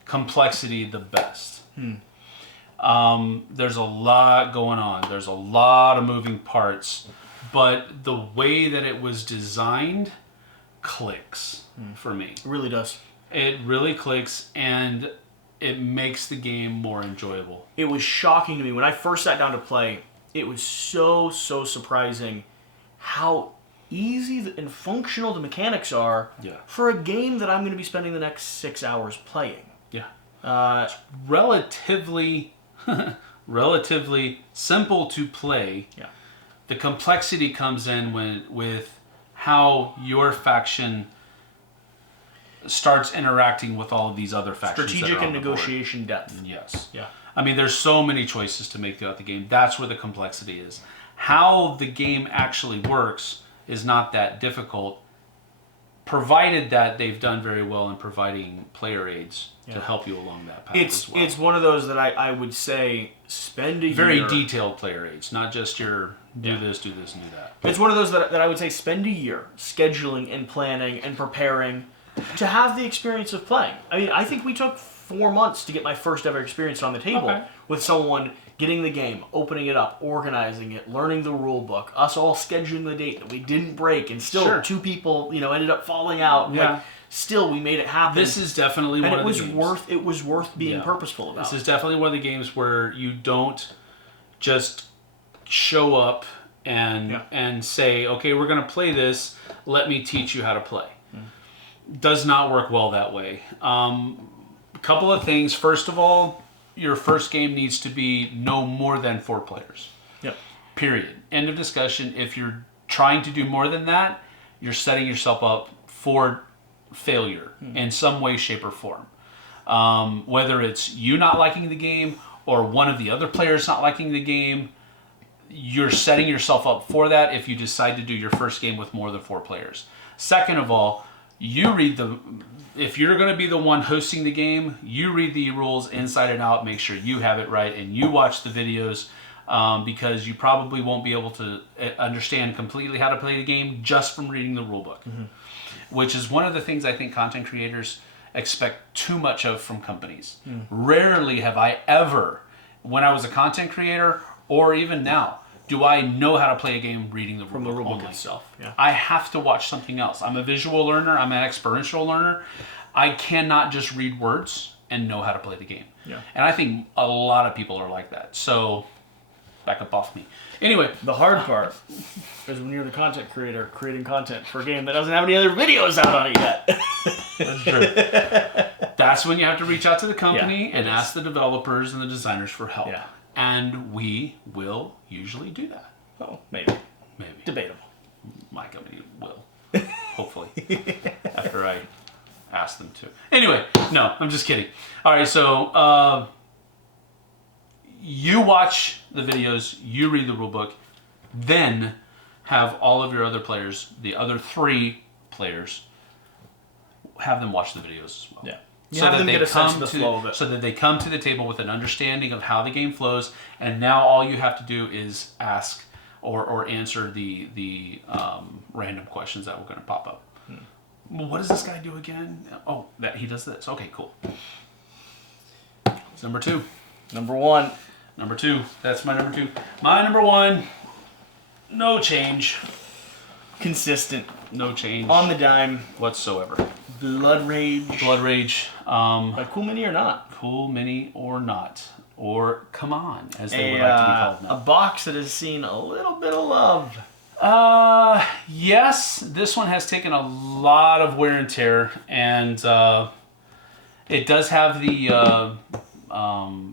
complexity the best. There's a lot going on. There's a lot of moving parts, but the way that it was designed clicks for me. It really does. It really clicks, and it makes the game more enjoyable. It was shocking to me when I first sat down to play. It was so surprising how easy and functional the mechanics are for a game that I'm going to be spending the next 6 hours playing. Yeah. It's relatively simple to play. Yeah. The complexity comes in with how your faction starts interacting with all of these other factions. Strategic and negotiation depth. Yes. Yeah. I mean, there's so many choices to make throughout the game. That's where the complexity is. How the game actually works is not that difficult, provided that they've done very well in providing player aids to help you along that path as well. It's one of those that I would say spend a very year... detailed player aids, not just your do this, and do that. It's one of those that I would say spend a year scheduling and planning and preparing to have the experience of playing. I mean, I think we took 4 months to get my first ever experience on the table with someone getting the game, opening it up, organizing it, learning the rule book, us all scheduling the date that we didn't break, and still 2 people, ended up falling out. Yeah. Like, still, we made it happen. This is definitely one of the games. It was worth being purposeful about. This is definitely one of the games where you don't just show up and say, okay, we're going to play this. Let me teach you how to play. Does not work well that way. A couple of things. First of all, your first game needs to be no more than 4 players. Yep. Period. End of discussion. If you're trying to do more than that, you're setting yourself up for failure in some way, shape, or form. Whether it's you not liking the game or one of the other players not liking the game, you're setting yourself up for that if you decide to do your first game with more than 4 players. Second of all, if you're going to be the one hosting the game, you read the rules inside and out, make sure you have it right, and you watch the videos because you probably won't be able to understand completely how to play the game just from reading the rulebook, which is one of the things I think content creators expect too much of from companies. Rarely have I ever, when I was a content creator or even now, do I know how to play a game reading the From the rulebook rulebook itself. Yeah. I have to watch something else. I'm a visual learner. I'm an experiential learner. I cannot just read words and know how to play the game. Yeah. And I think a lot of people are like that. So, back up off me. Anyway. The hard part is when you're the content creator creating content for a game that doesn't have any other videos out on it yet. That's true. That's when you have to reach out to the company and ask the developers and the designers for help. Yeah. And we will usually do that. Oh, maybe. Maybe. Debatable. My company will. Hopefully. After I ask them to. Anyway, no, I'm just kidding. All right, so you watch the videos, you read the rulebook, then have all of your other players, the other 3 players, have them watch the videos as well. Yeah. So that they come to, so that they come to the table with an understanding of how the game flows, and now all you have to do is ask or answer the random questions that were going to pop up. Well, what does this guy do again? Oh, that he does this. Okay, cool. It's number 2. Number 1. Number 2. That's my number 2. My number 1. No change. Consistent. No change. On the dime. Whatsoever. BloodRage. BloodRage. A cool mini or not? Cool mini or not. Or come on, as they would like to be called now. A box that has seen a little bit of love. Yes, this one has taken a lot of wear and tear, and it does have the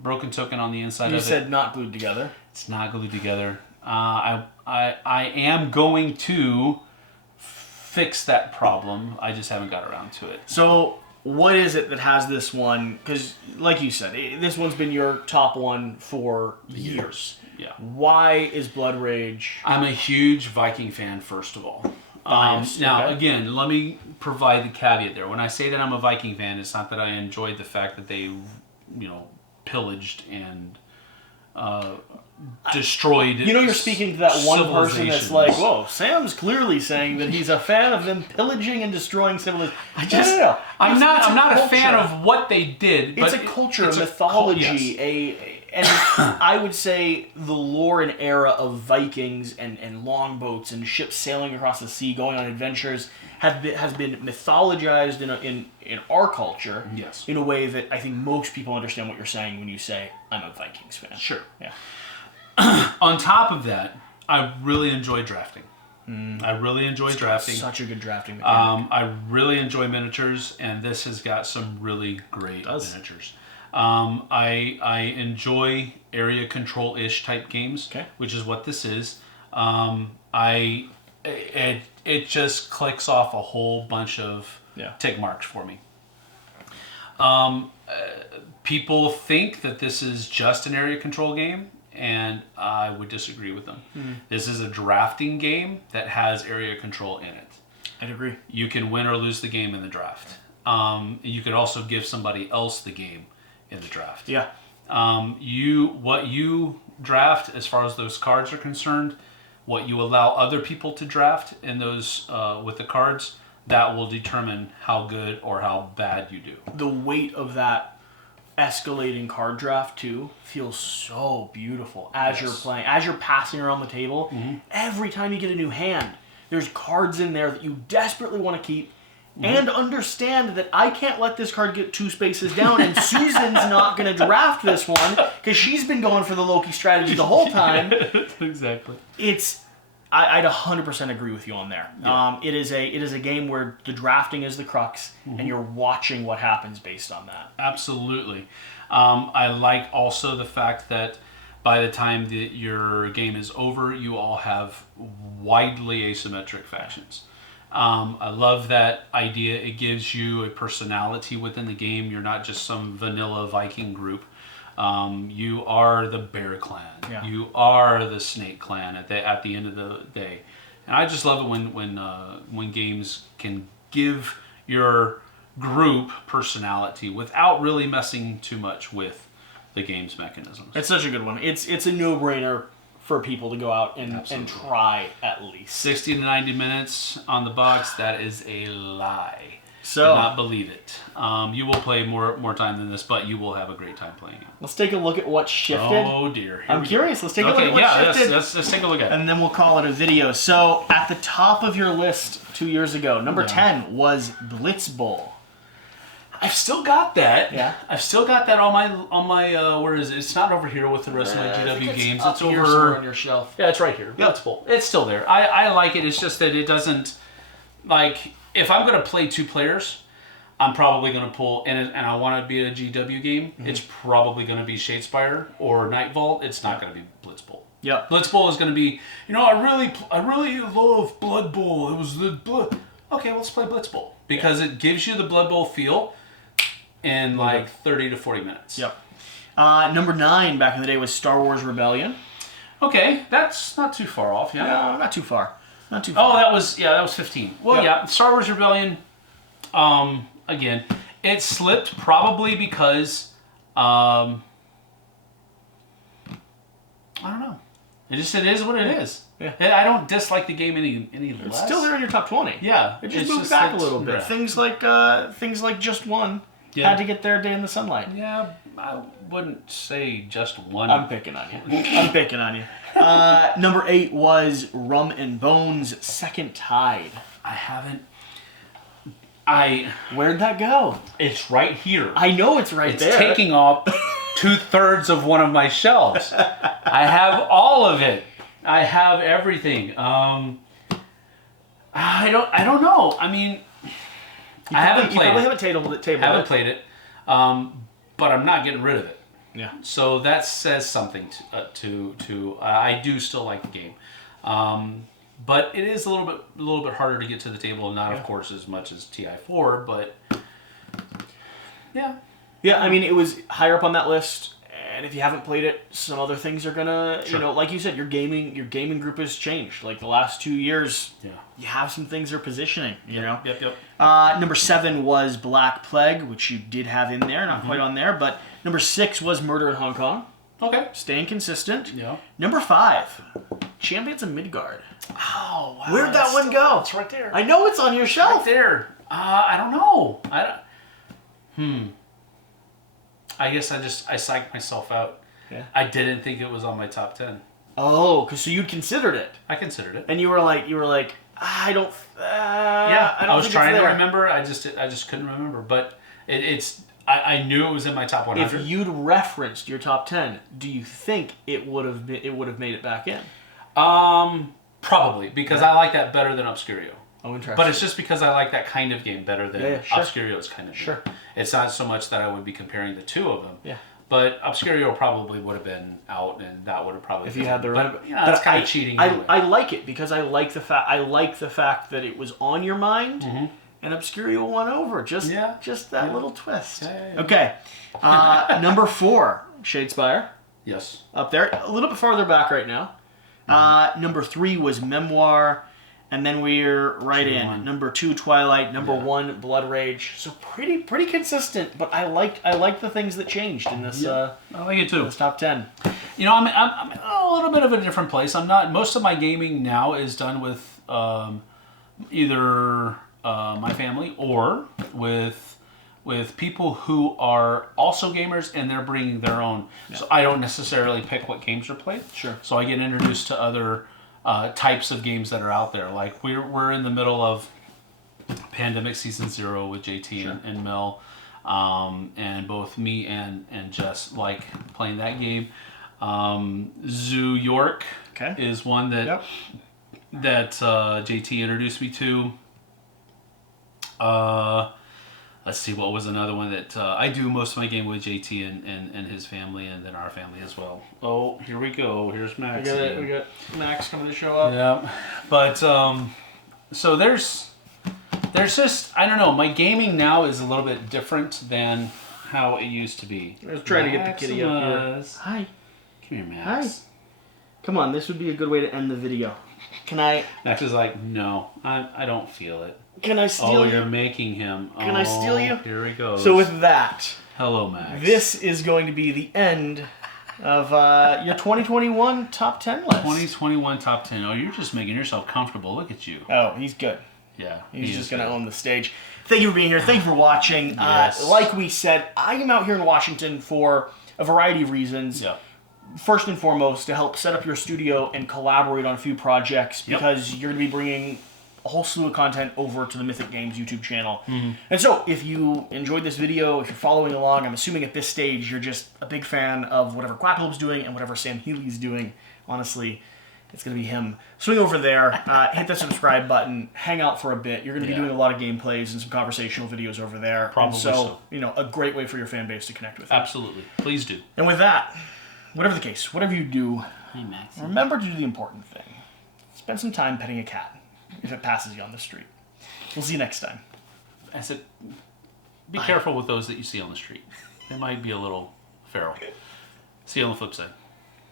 broken token on the inside of it. You said not glued together. It's not glued together. I am going to fix that problem. I just haven't got around to it. So, what is it that has this one? Because, like you said, this one's been your top one for years. Yeah. Why is BloodRage? I'm a huge Viking fan, first of all. Now, again, let me provide the caveat there. When I say that I'm a Viking fan, it's not that I enjoyed the fact that they, pillaged and destroyed. You're speaking to that one person that's like, "Whoa, Sam's clearly saying that he's a fan of them pillaging and destroying civilization." No. I'm not a fan of what they did. It's a culture, a mythology, and I would say the lore and era of Vikings and longboats and ships sailing across the sea, going on adventures, has been mythologized in our culture. Yes. In a way that I think most people understand what you're saying when you say, "I'm a Vikings fan." Sure. Yeah. On top of that, I really enjoy drafting. I really enjoy drafting. Such a good drafting mechanic. I really enjoy miniatures, and this has got some really great miniatures. I enjoy area control-ish type games, which is what this is. It just clicks off a whole bunch of tick marks for me. People think that this is just an area control game, and I would disagree with them. This is a drafting game that has area control in it. I'd agree. You can win or lose the game in the draft. You could also give somebody else the game in the draft. Yeah. What you draft, as far as those cards are concerned, what you allow other people to draft in those with the cards, that will determine how good or how bad you do. The weight of that escalating card draft too feels so beautiful as you're playing, as you're passing around the table. Every time you get a new hand, there's cards in there that you desperately want to keep and understand that I can't let this card get 2 spaces down, and Susan's not going to draft this one because she's been going for the Loki strategy the whole time. Exactly. I'd 100% agree with you on there. Yeah. It is a game where the drafting is the crux, and you're watching what happens based on that. Absolutely. I like also the fact that by the time that your game is over, you all have widely asymmetric factions. I love that idea. It gives you a personality within the game. You're not just some vanilla Viking group. You are the Bear Clan. Yeah. You are the Snake Clan at the end of the day. And I just love it when games can give your group personality without really messing too much with the game's mechanisms. It's such a good one. It's a no-brainer for people to go out and try at least. 60 to 90 minutes on the box, that is a lie. So, do not believe it. You will play more time than this, but you will have a great time playing it. Let's take a look at what shifted. Oh dear. I'm curious. Let's take a look at what shifted. Let's take a look at it. And then we'll call it a video. So, at the top of your list 2 years ago, number 10 was Blitz Bowl. I've still got that. Yeah. I've still got that on my where is it? It's not over here with the rest of my GW games. It's here over somewhere on your shelf. Yeah, it's right here. Blitz Bowl. It's still there. I like it. It's just that it doesn't, like, if I'm going to play 2 players, I'm probably going to pull, and I want to be a GW game, it's probably going to be Shadespire or Night Vault. It's not going to be Blitz Bowl. Yeah. Blitz Bowl is going to be, I really love Blood Bowl. It was the blood. Okay, well, let's play Blitz Bowl because it gives you the Blood Bowl feel in like 30 to 40 minutes. Yep. Number 9 back in the day was Star Wars Rebellion. Okay, that's not too far off. Yeah. No, not too far. Not too far. Oh, that was 15. Well, yeah, Star Wars Rebellion. Again, it slipped probably because I don't know. It is what it is. Yeah. I don't dislike the game any less. It's still there in your top 20. Yeah, It just moved back a little bit. Yeah. Things like Just One had to get their day in the sunlight. Yeah, I wouldn't say just one. I'm picking on you. Number 8 was Rum and Bones Second Tide. I haven't. Where'd that go? It's right here. I know it's right there. It's taking up 2/3 of one of my shelves. I have all of it. I have everything. I don't know. I mean, I haven't played it. You probably haven't played it, but I'm not getting rid of it. Yeah. So that says something to I do still like the game, but it is a little bit harder to get to the table, and not of course as much as TI4, but yeah. Yeah, I mean, it was higher up on that list, and if you haven't played it, some other things are gonna, like you said, your gaming group has changed. Like the last 2 years, you have some things they're positioning. You know. Yep. Number 7 was Black Plague, which you did have in there, not quite on there, but number 6 was Murder in Hong Kong. Okay. Staying consistent. Yeah. Number 5, Champions of Midgard. Oh, wow. Where'd that one go? It's right there. I know it's on your shelf. Right there. I don't know. I guess I psyched myself out. Yeah. I didn't think it was on my top 10. Oh, so you considered it. I considered it. And you were like, I don't. I was trying to remember. I just couldn't remember. But I knew it was in my top 100. If you'd referenced your top 10, do you think it would have made it back in? Probably because I like that better than Obscurio. Oh, interesting. But it's just because I like that kind of game better than Obscurio's kind of game. Sure. It's not so much that I would be comparing the two of them. Yeah. But Obscurio probably would have been out, and that would have probably if you had the right. But that's kind of cheating. Anyway. I like it because I like the fact that it was on your mind, and Obscurio won over. Just that little twist. Yeah. Okay. Number 4, Shadespire. Yes. Up there, a little bit farther back right now. Number 3 was Memoir. And then we're right in. 1. Number 2, Twilight. Number 1, BloodRage. So pretty consistent. But I like the things that changed in this. I like it too. This top 10. You know, I'm a little bit of a different place. I'm not. Most of my gaming now is done with either my family or with people who are also gamers and they're bringing their own. Yeah. So I don't necessarily pick what games are played. Sure. So I get introduced to other types of games that are out there. Like we're in the middle of Pandemic Season 0 with JT and Mel, and both me and Jess like playing that game. Zoo York is one that JT introduced me to. Let's see, what was another one that I do most of my game with JT and his family, and then our family as well. Oh, here we go. Here's Max. We got Max coming to show up. Yeah, but so there's just, I don't know. My gaming now is a little bit different than how it used to be. I was trying to get the kitty up here. Hi. Come here, Max. Hi. Come on, this would be a good way to end the video. Can I? Max is like, no, I don't feel it. Can I steal you? Oh, you're making him. Can I steal you? Here he goes. So with that, Hello, Max. This is going to be the end of your 2021 top 10 list. 2021 top 10. Oh, you're just making yourself comfortable. Look at you. Oh, he's good. Yeah. He's just going to own the stage. Thank you for being here. Thank you for watching. Yes. Like we said, I am out here in Washington for a variety of reasons. Yeah. First and foremost, to help set up your studio and collaborate on a few projects, because you're going to be bringing a whole slew of content over to the Mythic Games YouTube channel. Mm-hmm. And so, if you enjoyed this video, if you're following along, I'm assuming at this stage you're just a big fan of whatever Quackalope's doing and whatever Sam Healey's doing. Honestly, it's going to be him. Swing over there, hit the subscribe button, hang out for a bit. You're going to be doing a lot of gameplays and some conversational videos over there. Probably and so. You know, a great way for your fan base to connect with. Absolutely. Please do. And with that, whatever the case, whatever you do, Hey, Max. remember to do the important thing. Spend some time petting a cat if it passes you on the street. We'll see you next time. I said, be careful with those that you see on the street. They might be a little feral. See you on the flip side.